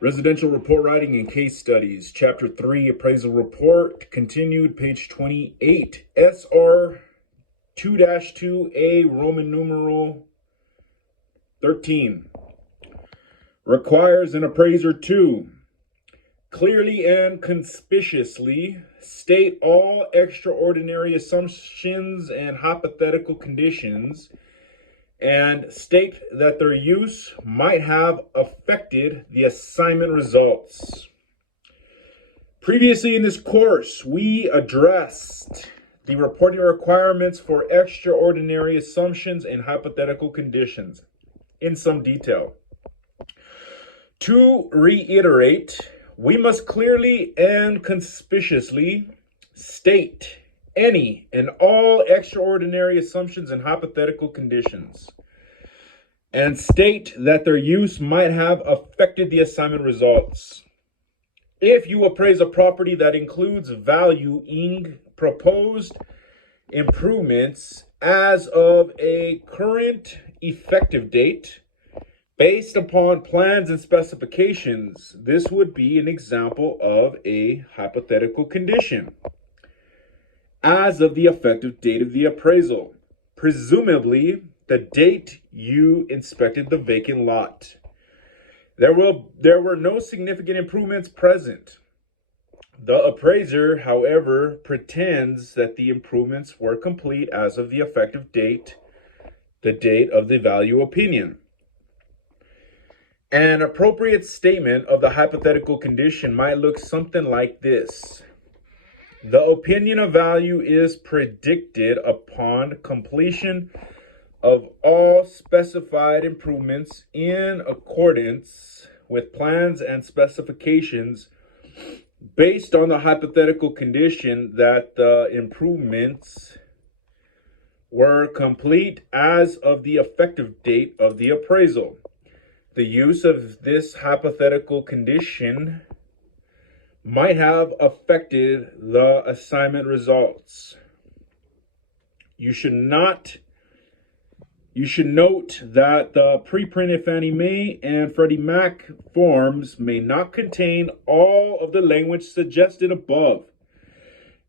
Residential report writing and case studies, Chapter 3, Appraisal Report, continued, page 28, SR 2-2A, Roman numeral 13. Requires an appraiser to clearly and conspicuously state all extraordinary assumptions and hypothetical conditions, and state that their use might have affected the assignment results. Previously in this course, we addressed the reporting requirements for extraordinary assumptions and hypothetical conditions in some detail. To reiterate, we must clearly and conspicuously state any and all extraordinary assumptions and hypothetical conditions, and state that their use might have affected the assignment results. If you appraise a property that includes valuing proposed improvements as of a current effective date based upon plans and specifications, this would be an example of a hypothetical condition. As of the effective date of the appraisal, presumably the date you inspected the vacant lot. There were no significant improvements present. The appraiser, however, pretends that the improvements were complete as of the effective date, the date of the value opinion. An appropriate statement of the hypothetical condition might look something like this. The opinion of value is predicted upon completion of all specified improvements in accordance with plans and specifications based on the hypothetical condition that the improvements were complete as of the effective date of the appraisal. The use of this hypothetical condition might have affected the assignment results. You should note that the pre-printed Fannie Mae and Freddie Mac forms may not contain all of the language suggested above.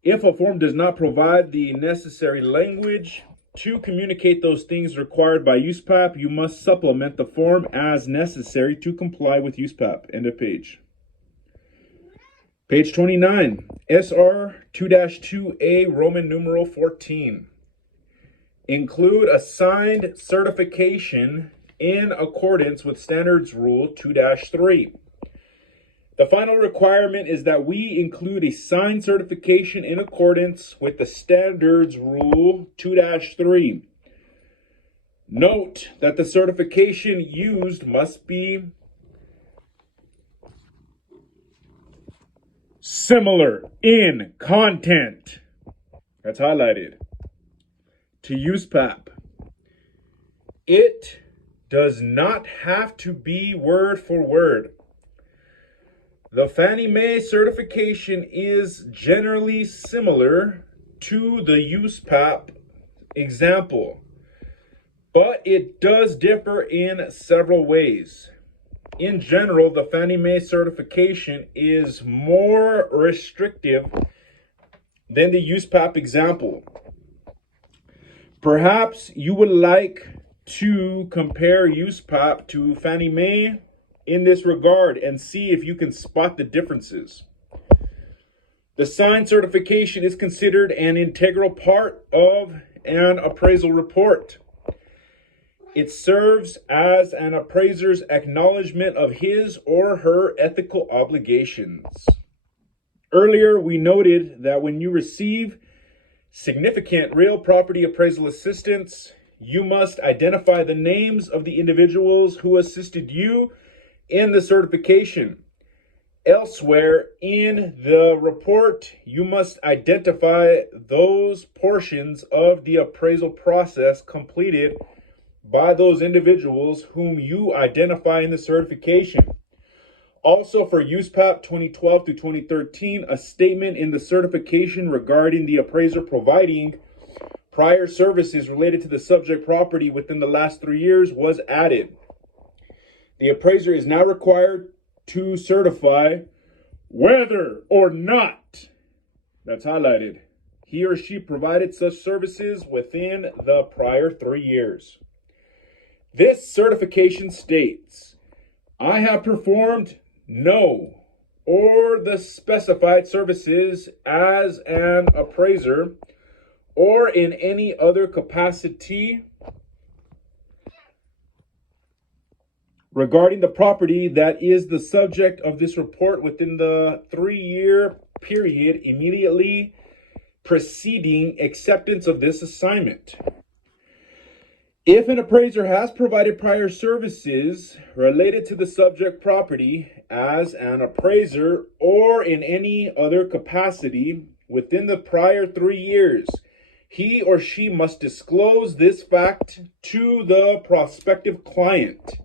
If a form does not provide the necessary language to communicate those things required by USPAP, you must supplement the form as necessary to comply with USPAP. End of page. Page 29, SR 2-2A, Roman numeral 14. Include assigned certification in accordance with Standards Rule 2-3. The final requirement is that we include a signed certification in accordance with the Standards Rule 2-3. Note that the certification used must be similar in content, that's highlighted, to USPAP. It does not have to be word for word. The Fannie Mae certification is generally similar to the USPAP example, but it does differ in several ways. In general, the Fannie Mae certification is more restrictive than the USPAP example. Perhaps you would like to compare USPAP to Fannie Mae in this regard and see if you can spot the differences. The signed certification is considered an integral part of an appraisal report. It serves as an appraiser's acknowledgement of his or her ethical obligations. Earlier, we noted that when you receive significant real property appraisal assistance, you must identify the names of the individuals who assisted you in the certification. Elsewhere in the report, you must identify those portions of the appraisal process completed by those individuals whom you identify in the certification. Also for USPAP 2012 to 2013, a statement in the certification regarding the appraiser providing prior services related to the subject property within the last 3 years was added. The appraiser is now required to certify whether or not, that's highlighted, he or she provided such services within the prior 3 years. This certification states, I have performed no or the specified services as an appraiser or in any other capacity regarding the property that is the subject of this report within the 3-year period immediately preceding acceptance of this assignment. If an appraiser has provided prior services related to the subject property as an appraiser or in any other capacity within the prior 3 years, he or she must disclose this fact to the prospective client.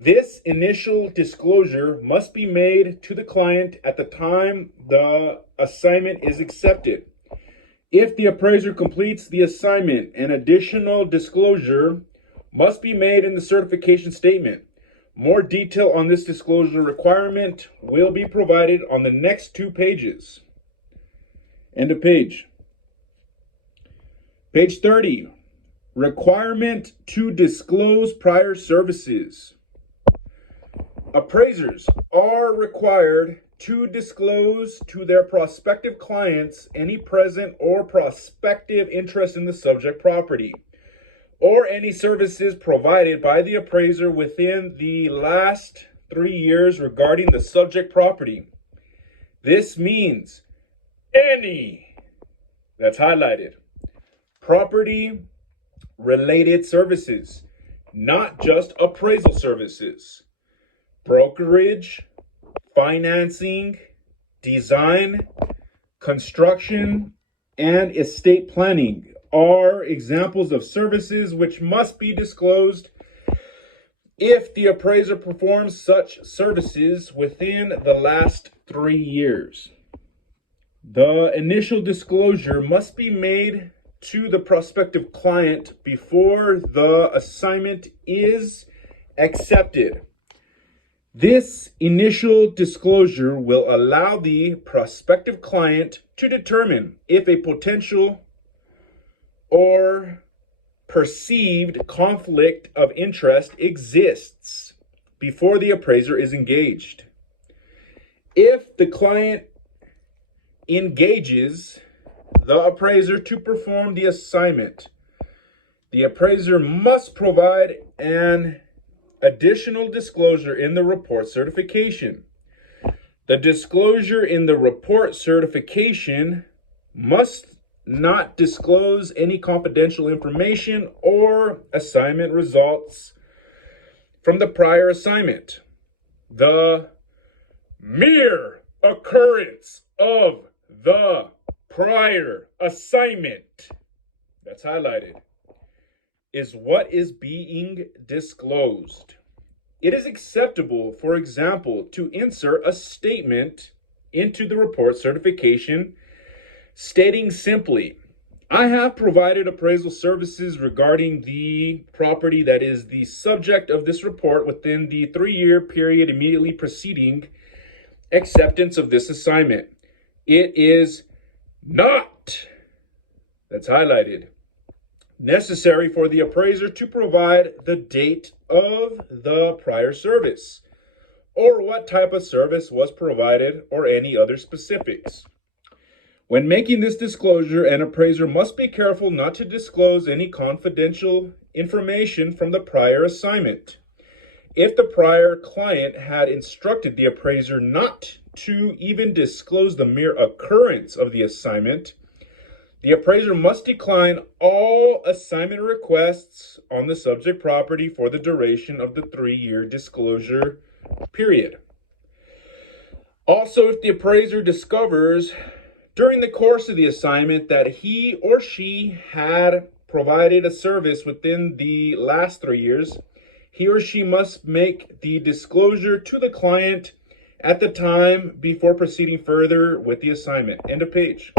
This initial disclosure must be made to the client at the time the assignment is accepted. If the appraiser completes the assignment, an additional disclosure must be made in the certification statement. More detail on this disclosure requirement will be provided on the next 2 pages. End of page. Page 30, requirement to disclose prior services. Appraisers are required to disclose to their prospective clients any present or prospective interest in the subject property or any services provided by the appraiser within the last 3 years regarding the subject property. This means any, that's highlighted, property-related services, not just appraisal services. Brokerage, financing, design, construction, and estate planning are examples of services which must be disclosed if the appraiser performs such services within the last 3 years. The initial disclosure must be made to the prospective client before the assignment is accepted. This initial disclosure will allow the prospective client to determine if a potential or perceived conflict of interest exists before the appraiser is engaged. If the client engages the appraiser to perform the assignment, the appraiser must provide an additional disclosure in the report certification. The disclosure in the report certification must not disclose any confidential information or assignment results from the prior assignment. The mere occurrence of the prior assignment, that's highlighted, is what is being disclosed. It is acceptable, for example, to insert a statement into the report certification stating simply, I have provided appraisal services regarding the property that is the subject of this report within the 3-year period immediately preceding acceptance of this assignment. It is not, that's highlighted, necessary for the appraiser to provide the date of the prior service or what type of service was provided or any other specifics. When making this disclosure, an appraiser must be careful not to disclose any confidential information from the prior assignment. If the prior client had instructed the appraiser not to even disclose the mere occurrence of the assignment, the appraiser must decline all assignment requests on the subject property for the duration of the 3-year disclosure period. Also, if the appraiser discovers during the course of the assignment that he or she had provided a service within the last 3 years, he or she must make the disclosure to the client at the time before proceeding further with the assignment. End of page.